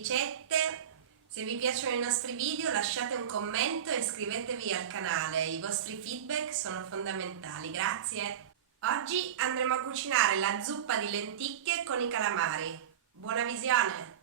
ricette. Se vi piacciono i nostri video lasciate un commento e iscrivetevi al canale, i vostri feedback sono fondamentali, grazie. Oggi andremo a cucinare la zuppa di lenticchie con i calamari. Buona visione!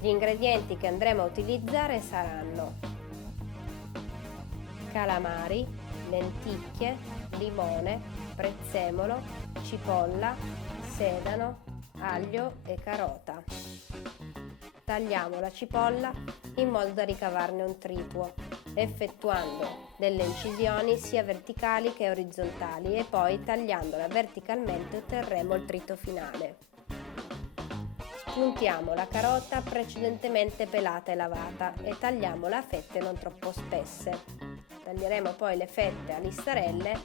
Gli ingredienti che andremo a utilizzare saranno calamari, lenticchie, limone, prezzemolo, cipolla, sedano, aglio e carota. Tagliamo la cipolla in modo da ricavarne un trituo, effettuando delle incisioni sia verticali che orizzontali e poi tagliandola verticalmente otterremo il trito finale. Spuntiamo la carota precedentemente pelata e lavata e tagliamola a fette non troppo spesse. Taglieremo poi le fette a listarelle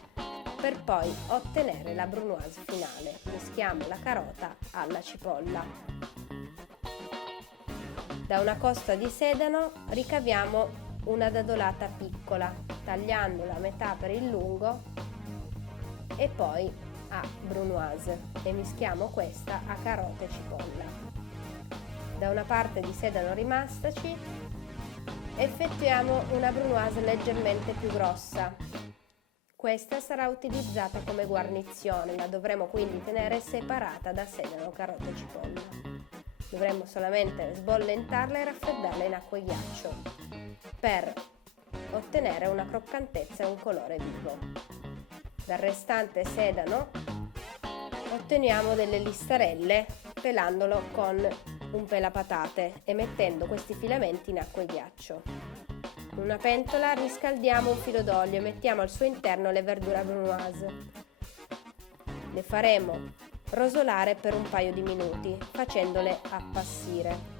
per poi ottenere la brunoise finale. Mischiamo la carota alla cipolla. Da una costa di sedano ricaviamo una dadolata piccola, tagliandola a metà per il lungo e poi a brunoise e mischiamo questa a carota e cipolla. Da una parte di sedano rimastaci effettuiamo una brunoise leggermente più grossa. Questa sarà utilizzata come guarnizione, la dovremo quindi tenere separata da sedano, carota e cipolla. Dovremo solamente sbollentarla e raffreddarla in acqua e ghiaccio per ottenere una croccantezza e un colore vivo. Dal restante sedano otteniamo delle listarelle pelandolo con un pelapatate e mettendo questi filamenti in acqua e ghiaccio. In una pentola riscaldiamo un filo d'olio e mettiamo al suo interno le verdure brunoise. Le faremo rosolare per un paio di minuti, facendole appassire.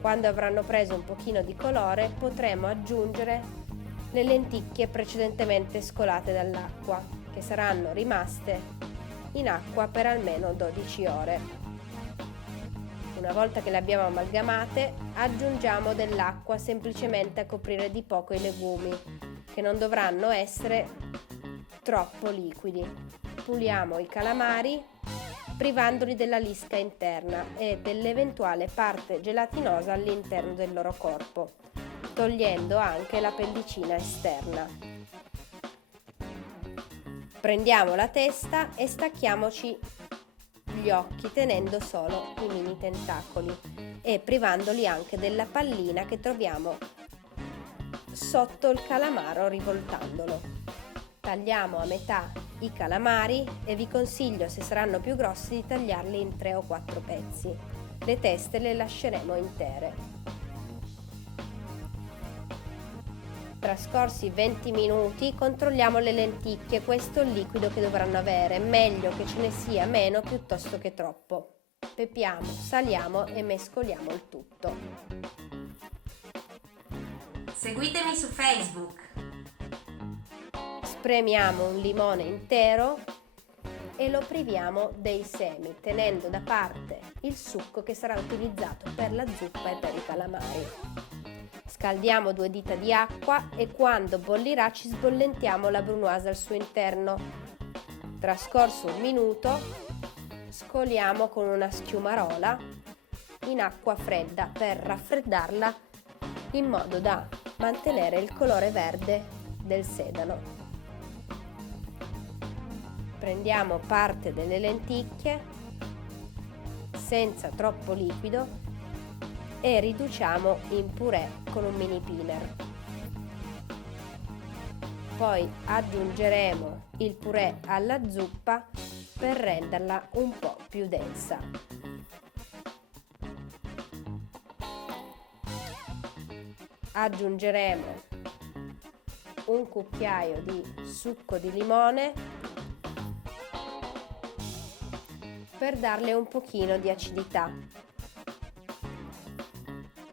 Quando avranno preso un pochino di colore potremo aggiungere le lenticchie precedentemente scolate dall'acqua, che saranno rimaste in acqua per almeno 12 ore. Una volta che le abbiamo amalgamate, aggiungiamo dell'acqua semplicemente a coprire di poco i legumi, che non dovranno essere troppo liquidi. Puliamo i calamari, privandoli della lisca interna e dell'eventuale parte gelatinosa all'interno del loro corpo, togliendo anche la pellicina esterna. Prendiamo la testa e stacchiamoci gli occhi tenendo solo i mini tentacoli e privandoli anche della pallina che troviamo sotto il calamaro rivoltandolo. Tagliamo a metà i calamari e vi consiglio, se saranno più grossi, di tagliarli in 3 o 4 pezzi. Le teste le lasceremo intere. Trascorsi 20 minuti controlliamo le lenticchie, questo è il liquido che dovranno avere, meglio che ce ne sia meno piuttosto che troppo. Pepiamo, saliamo e mescoliamo il tutto. Seguitemi su Facebook. Spremiamo un limone intero e lo priviamo dei semi, tenendo da parte il succo che sarà utilizzato per la zuppa e per i calamari. Scaldiamo 2 dita di acqua e quando bollirà ci sbollentiamo la brunoise al suo interno. Trascorso un minuto, scoliamo con una schiumarola in acqua fredda per raffreddarla in modo da mantenere il colore verde del sedano. Prendiamo parte delle lenticchie senza troppo liquido e riduciamo in purè con un mini pinner. Poi aggiungeremo il purè alla zuppa per renderla un po' più densa. aggiungeremo un cucchiaio di succo di limone per darle un pochino di acidità.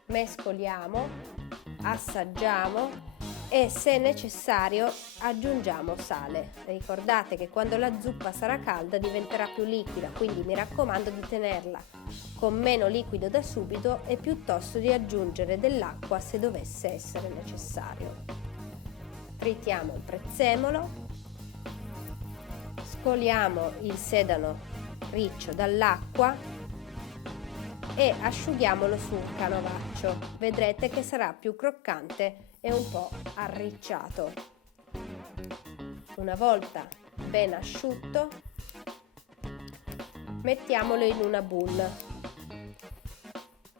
Mescoliamo, assaggiamo e se necessario aggiungiamo sale. Ricordate che quando la zuppa sarà calda diventerà più liquida, quindi mi raccomando di tenerla con meno liquido da subito e piuttosto di aggiungere dell'acqua se dovesse essere necessario. Tritiamo il prezzemolo, scoliamo il sedano riccio dall'acqua e asciughiamolo su un canovaccio. Vedrete che sarà più croccante e un po' arricciato. Una volta ben asciutto, mettiamolo in una boule.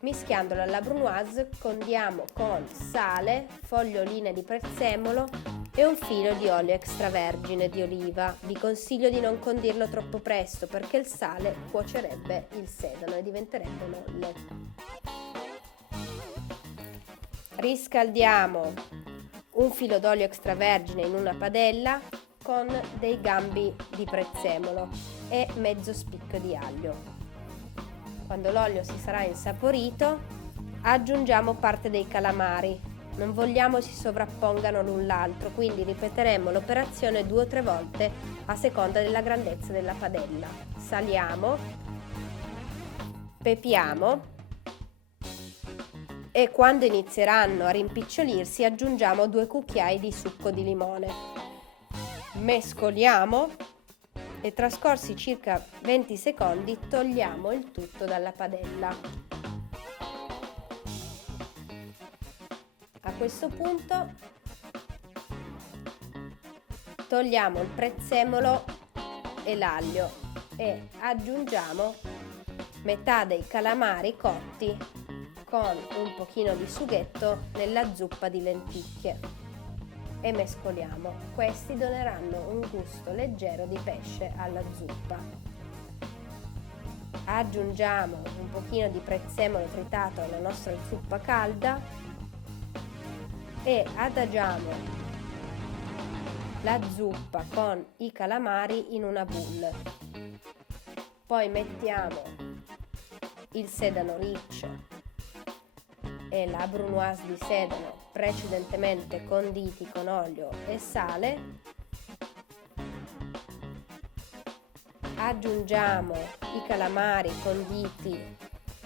Mischiandolo alla brunoise condiamo con sale, foglioline di prezzemolo e un filo di olio extravergine di oliva. Vi consiglio di non condirlo troppo presto perché il sale cuocerebbe il sedano e diventerebbe molle. Riscaldiamo un filo d'olio extravergine in una padella con dei gambi di prezzemolo e mezzo spicco di aglio. Quando l'olio si sarà insaporito, aggiungiamo parte dei calamari. Non vogliamo si sovrappongano l'un l'altro, quindi ripeteremo l'operazione 2 o 3 volte a seconda della grandezza della padella. Saliamo, pepiamo e quando inizieranno a rimpicciolirsi aggiungiamo 2 cucchiai di succo di limone. Mescoliamo e trascorsi circa 20 secondi togliamo il tutto dalla padella. A questo punto togliamo il prezzemolo e l'aglio e aggiungiamo metà dei calamari cotti con un pochino di sughetto nella zuppa di lenticchie e mescoliamo. Questi doneranno un gusto leggero di pesce alla zuppa. Aggiungiamo un pochino di prezzemolo tritato alla nostra zuppa calda e adagiamo la zuppa con i calamari in una boule. Poi mettiamo il sedano riccio e la brunoise di sedano precedentemente conditi con olio e sale. Aggiungiamo i calamari conditi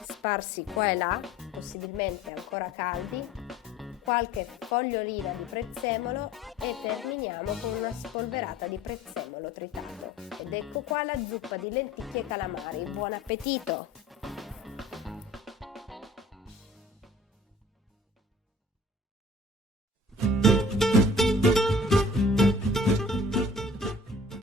sparsi qua e là, possibilmente ancora caldi, qualche fogliolina di prezzemolo e terminiamo con una spolverata di prezzemolo tritato. Ed ecco qua la zuppa di lenticchie e calamari. Buon appetito!